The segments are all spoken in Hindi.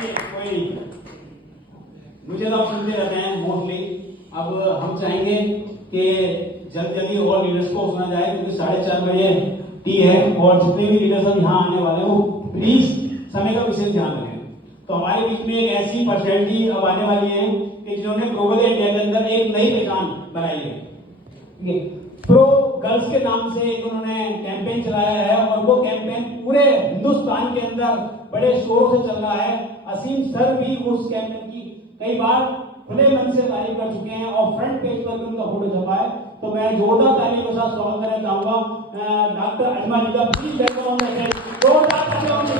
कोई मुझे तो सुनते रहते हैं मोस्टली। अब हम चाहेंगे कि जल्दी और लीडर्स को सुना जाए, क्योंकि 4:30 बजे टी है और जितने भी लीडर्स अब यहाँ आने वाले हैं वो प्लीज समय का विशेष ध्यान रखें। तो हमारे बीच में एक ऐसी पर्सनैलिटी अब आने वाली है कि जिन्होंने ग्लोबल इंडिया के अंदर एक नई पहचान बनाई है। प्रो गर्ल्स के नाम से एक उन्होंने कैंपेन चलाया है और वो कैंपेन पूरे हिंदुस्तान के अंदर बड़े शोर से चल रहा है। असीम सर भी उस कैंपेन की कई बार खुले मन से तारीफ कर चुके हैं और फ्रंट पेज पर भी उनका फोटो छपा है। तो मैं जोरदार तालियों के साथ स्वागत करना चाहूंगा डॉक्टर अजमा जी का। प्लीज वेलकम जोरदार तालियों से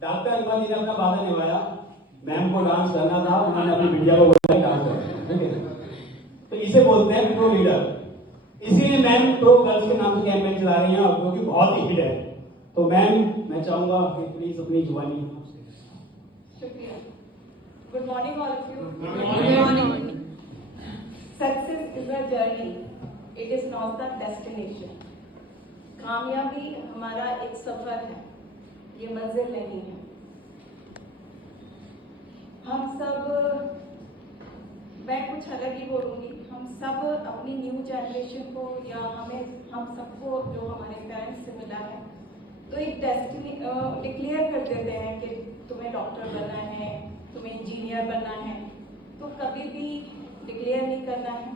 डॉक्टर अजमा जी ने अपना वादा निभाया। मैम को डांस करना था, उन्होंने अपनी बिटिया को बोला डांस करना। तो इसे बोलते हैं प्रो लीडर। इसीलिए मैम प्रो गर्ल्स के नाम से कैंपेन चला रही हैं और जो कि बहुत ही हिट है। तो मैम मैं चाहूंगा कि प्लीज अपनी जुबानी। शुक्रिया। Good morning all of you. Good morning. Success is a journey, it is not the destination. कामयाबी हमारा एक सफर है, ये मंजिल नहीं है। हम सब, मैं कुछ अलग ही बोलूंगी, हम सब अपनी न्यू जनरेशन को या हम सबको जो हमारे पेरेंट्स से मिला है तो एक डेस्टिनी डिक्लेयर कर देते हैं कि तुम्हें डॉक्टर बनना है, तुम्हें इंजीनियर बनना है। तो कभी भी डिक्लेयर नहीं करना है।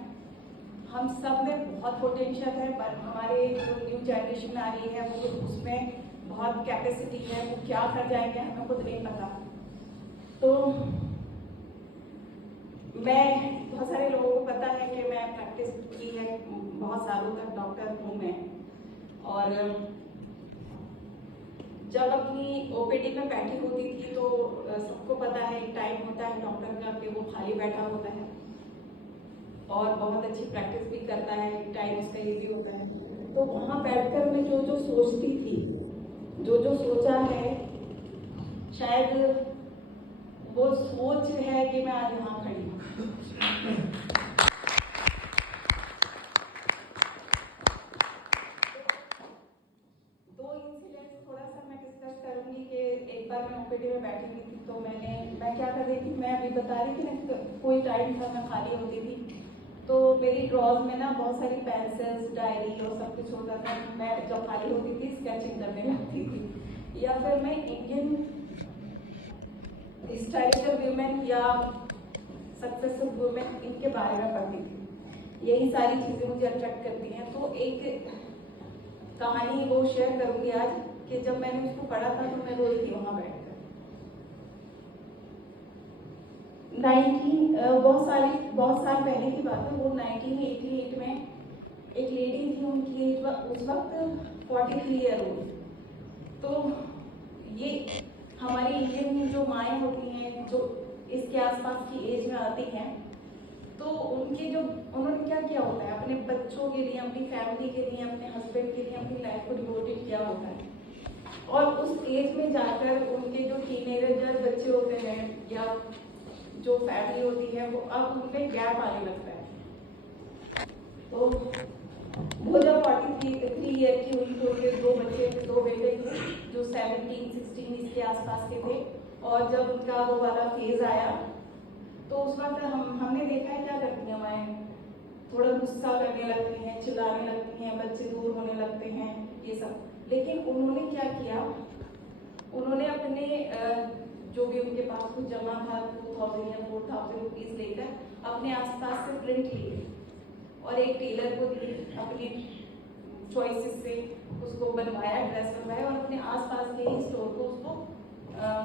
हम सब में बहुत पोटेंशियल है, पर हमारे जो न्यू जनरेशन आ रही है वो उसमें बहुत कैपेसिटी है, वो क्या कर जाएंगे हमें खुद नहीं पता। तो मैं, बहुत सारे लोगों को पता है कि मैं प्रैक्टिस की है बहुत सालों तक, डॉक्टर हूँ मैं। और जब अपनी ओपीडी में बैठी होती थी तो सबको पता है एक टाइम होता है डॉक्टर का कि वो खाली बैठा होता है और बहुत अच्छी प्रैक्टिस भी करता है, एक टाइम उसका ये भी होता है। तो वहाँ बैठकर मैं जो जो सोचती थी, जो जो सोचा है, शायद वो सोच है कि मैं आज यहाँ खड़ी हूँ। दो इंसिडेंट्स थोड़ा सा मैं डिस्कस करूंगी कि एक बार मैं ओपीडी में बैठी हुई थी तो मैं क्या कर रही थी, मैं अभी बता रही थी ना, कोई टाइम था मैं खाली होती थी तो मेरी ड्रॉज में ना बहुत सारी पेंसिल्स, डायरी और सब कुछ होता था। मैं जब खाली होती थी स्केचिंग करने लगती थी, या फिर मैं इंडियन हिस्टोरिकल वुमेन या सक्सेसफुल वुमेन इनके बारे में पढ़ती थी। यही सारी चीज़ें मुझे अट्रैक्ट करती हैं। तो एक कहानी वो शेयर करूंगी आज कि जब मैंने उसको पढ़ा था तो मैं रोई थी वहाँ बैठकर। बहुत साल पहले की बात है, वो 1988 में एक लेडी थी, उनकी एज उस वक्त 43 ईयर ओल्ड। तो ये हमारी इंडियन जो माएँ होती हैं जो इसके आसपास की एज में आती हैं, तो उन्होंने क्या किया होता है, अपने बच्चों के लिए, अपनी फैमिली के लिए, अपने हस्बैंड के लिए अपनी लाइफ को डिवोटेड किया होता है। और उस एज में जाकर उनके जो टीनेजर बच्चे होते हैं या जो फैमिली होती है वो अब उनपे गैप आने लगता है। तो वो जब 43 की 3 ईयर की हुई तो उनके 2 बच्चे, 2 बेटे थे जो 17-16 इसके आसपास के थे। और जब उनका वो वाला फेज आया तो उस वक्त हमने देखा है क्या करती हैं माएँ, थोड़ा गुस्सा करने लगती हैं, चिल्लाने लगती हैं, बच्चे दूर होने लगते हैं, ये सब। लेकिन उन्होंने क्या किया, उन्होंने अपने जो भी उनके पास कुछ जमा था 2000 या 4000 रुपीज़ लेकर अपने आसपास से प्रिंट लिए और एक टेलर को दिए, अपने चॉइसेस से उसको बनवाया, ड्रेस बनवाया और अपने आसपास के ही स्टोर को उसको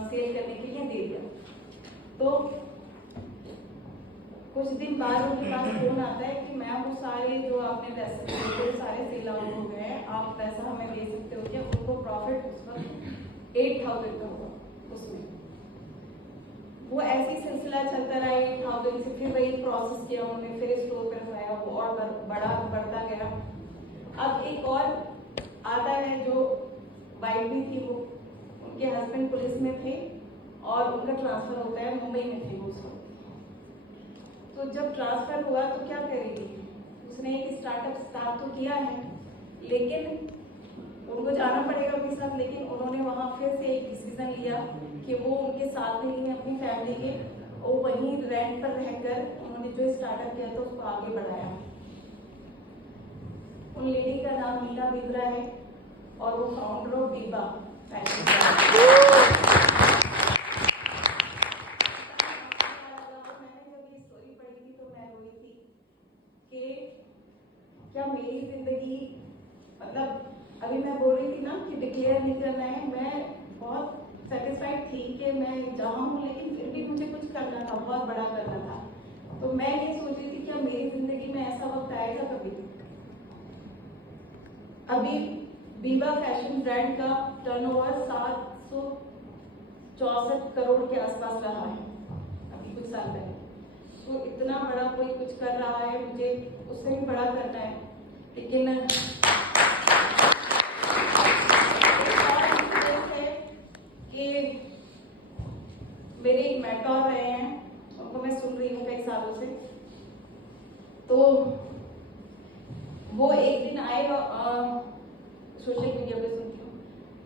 सेल करने के लिए दे दिया। तो कुछ दिन बाद उनके पास फोन आता है कि मैम वो सारे जो आपने पैसे दिए थे सारे सेल आउट हो गए हैं, आप पैसा हमें दे सकते हो क्या? उनको प्रॉफिट उस वक्त 8000 का हुआ उसमें। वो ऐसी सिलसिला चलता रहा 8000 से, फिर वही प्रोसेस किया उन्होंने, फिर स्टोर पर लगाया, वो और बढ़ता गया। अब एक और आता है जो वाइफ भी थी, वो उनके हस्बैंड पुलिस में थे और उनका ट्रांसफर होता है, मुंबई में थे वो उस वक्त। तो जब ट्रांसफर हुआ तो क्या करेगी, उसने एक स्टार्टअप स्टार्ट तो किया है लेकिन उनको जाना पड़ेगा उनके साथ। लेकिन उन्होंने वहाँ फिर से एक डिसीजन लिया कि वो उनके साथ नहीं है अपनी फैमिली के, वो वहीं रेंट पर रहकर उन्होंने जो स्टार्टअप किया था उसको आगे बढ़ाया। उन लेडी का नाम मीना बिद्रा है और वो फाउंडर ऑफ बीबा फैशन। क्या मेरी जिंदगी, मतलब अभी मैं बोल रही थी ना कि डिक्लेयर नहीं करना है, मैं बहुत सेटिस्फाइड थी कि मैं जहाँ हूँ लेकिन फिर भी मुझे कुछ करना था, बहुत बड़ा करना था। तो मैं ये सोच रही थी क्या मेरी जिंदगी में ऐसा वक्त आएगा कभी? अभी बीबा फैशन ब्रांड का टर्नओवर 764 करोड़ के आसपास रहा है अभी कुछ साल पहले। तो इतना बड़ा कोई कुछ कर रहा है, मुझे उससे भी बड़ा करना है। लेकिन कि मेरे एक मेंटोर रहे हैं, उनको मैं सुन रही हूँ कई सालों से। तो वो एक दिन आए, सोशल मीडिया पे सुनती हूँ,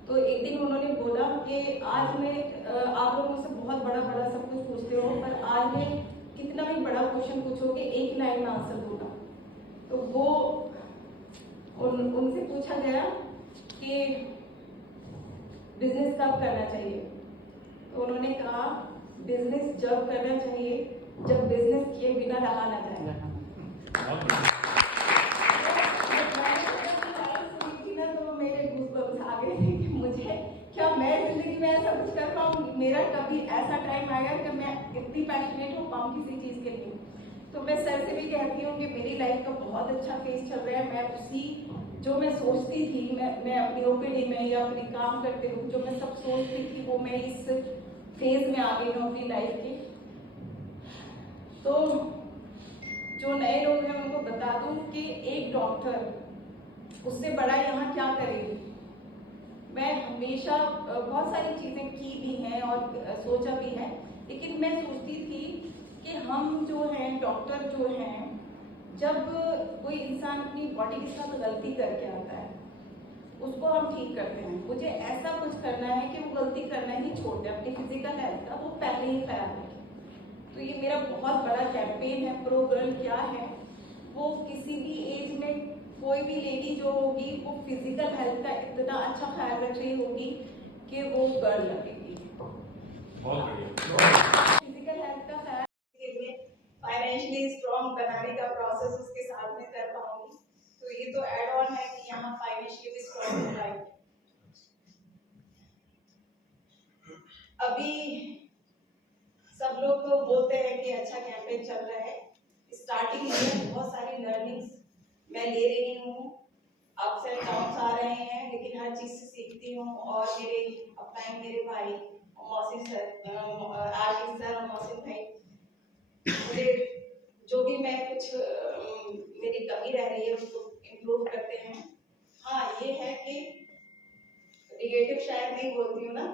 तो एक दिन उन्होंने बोला कि आज मैं आप लोग मुझसे बहुत बड़ा सब कुछ पूछते हो, पर आज मैं कितना भी बड़ा क्वेश्चन पूछोगे एक लाइन में आंसर दूंगा। तो वो उनसे पूछा गया कि बिजनेस कब करना चाहिए, तो उन्होंने कहा बिजनेस जब करना चाहिए जब बिजनेस किए बिना रहा ना जाएगा। तो मेरे गूज़बम्स आ गए कि मुझे क्या मैं जिंदगी में ऐसा कुछ कर पाऊँ, मेरा कभी ऐसा टाइम आएगा कि मैं इतनी पैशनेट हो पाऊँ किसी चीज़ के लिए। तो मैं सर से भी कहती हूँ कि मेरी लाइफ का बहुत अच्छा फेज चल रहा है। मैं उसी जो मैं सोचती थी, मैं अपनी ओपीडी में या अपने काम करते हुए जो मैं सब सोचती थी वो मैं इस फेज में आ गई हूँ अपनी लाइफ की। तो जो नए लोग हैं उनको बता दूँ कि एक डॉक्टर उससे बड़ा यहाँ क्या करेगी। मैं हमेशा बहुत सारी चीज़ें की भी हैं और सोचा भी है, लेकिन मैं सोचती थी कि हम जो हैं डॉक्टर जो हैं, जब कोई इंसान अपनी बॉडी के साथ गलती करके आता है उसको हम ठीक करते हैं। मुझे ऐसा कुछ करना है कि वो गलती करना ही छोड़ दे, अपनी फिजिकल हेल्थ का वो पहले ही ख्याल रखें। तो ये मेरा बहुत बड़ा कैंपेन है। प्रो गर्ल क्या है, वो किसी भी एज में कोई भी लेडी जो होगी वो फिजिकल हेल्थ का इतना अच्छा ख्याल रख रही होगी कि वो गर्ल लगेगी। फिजिकल हेल्थ का ख्याल के लिए फाइनेंशियली स्ट्रॉन्ग बनाने का प्रोसेस उसके साथ में कर पाऊंगी। तो ये तो एड ऑन है कि यहाँ फाइनेंशियली स्ट्रॉन्ग होना है। अभी सब लोग तो बोलते हैं कि अच्छा कैंपेन चल रहा है। स्टार्टिंग में बहुत सारी लर्निंग्स मैं ले रही हूँ, अप्स एंड डाउन्स आ रहे हैं, लेकिन हर चीज से सीखती हूँ। और मेरे अपना मेरे भाई मौसी सर, आशीष सर और मौसी भाई मुझे जो भी मैं कुछ मेरी कमी रह रही है उसको इम्प्रूव करते हैं। हाँ ये है कि निगेटिव शायद नहीं बोलती हूँ ना